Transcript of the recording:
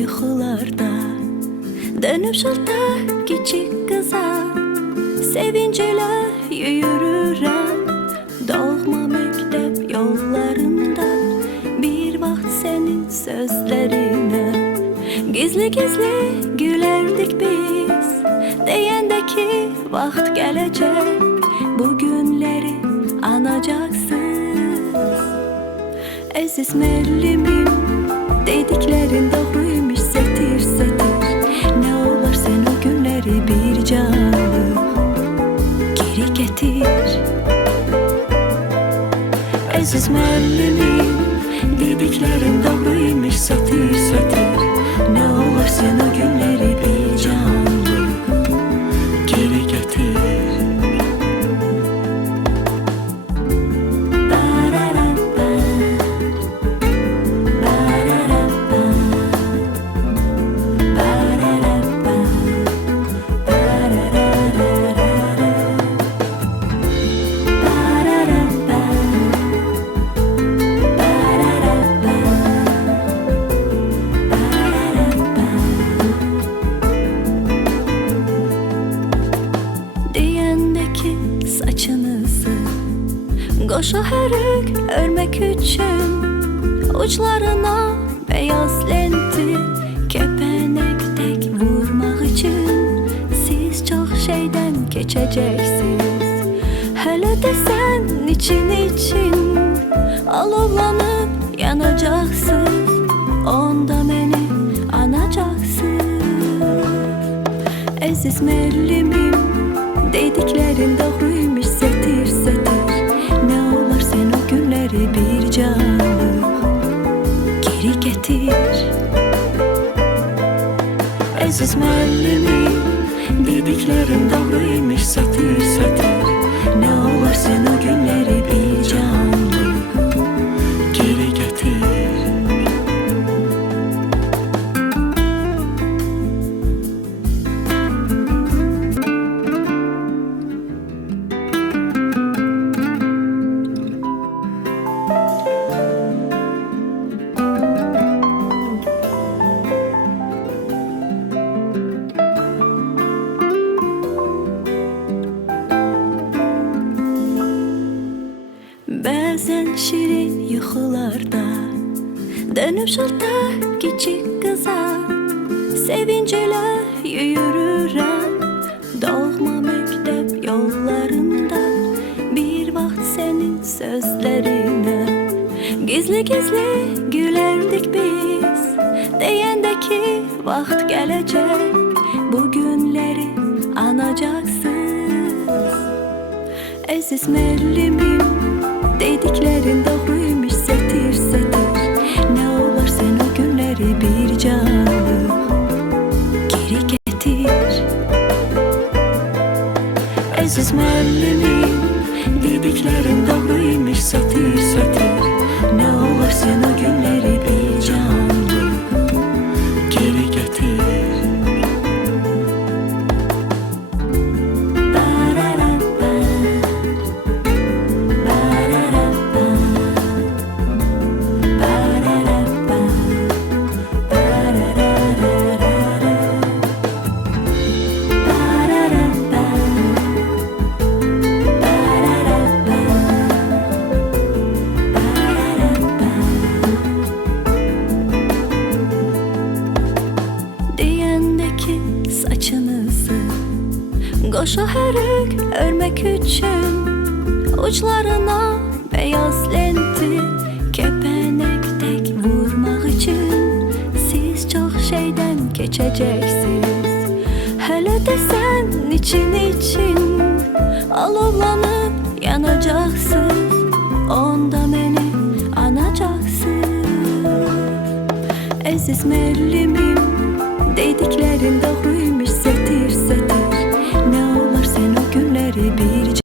yuxularda dönüb şılda kiçik qıza sevinclə yürürəm doğma məktəb yollarında bir vaxt sənin sözlərinə gizli gülərdik biz deyəndə ki vaxt gələcək bu günləri anacaksınız. Əziz müəllimim, dediklərin doğruymuş sətir sətir. Nə olar sən o günləri bir canlı geri getir. Əziz müəllimim, dediklərin doğruymuş sətir sətir. Nə olar sən o günləri bir canlı geri getir. Saçınızı qoşa hərək örmək üçün uçlarına beyaz lenti kəpənək tək vurmaq üçün siz çox şeydən keçəcəksiniz. Hələ də sən için alovlanıb yanacaqsınız, onda məni anacaksınız. Əziz müəllimim, dediklərin doğruymuş sətir sətir. Nə olar sən o günləri bir canlı geri getir. Əziz müəllimim, dediklərin doğruymuş sətir sətir. Nə olar sən o günləri bir canlı geri getir. Bəzən şirin yuxularda dönüb şılda kiçik qıza sevinclə yürürəm doğma məktəb yollarında bir vaxt sənin sözlərinə gizli gülərdik biz deyəndə ki vaxt gələcək bu günləri anacaksınız. Əziz müəllimim, dediklərin doğruymuş sətir sətir. Nə olar sən o günləri bir canlı geri getir. Əziz müəllimim, dediklərin doğruymuş sətir sətir. Nə olar sən o günləri bir canlı geri getir. Saçınızı qoşa hərək örmək üçün uçlarına beyaz lenti kəpənək tək vurmaq üçün siz çox şeydən keçəcəksiniz. Hələ də sən için alovlanıb yanacaqsınız, onda məni anacaksınız. Əziz müəllimim, dediklərin doğruymuş sətir sətir. Nə olar sən o günləri bir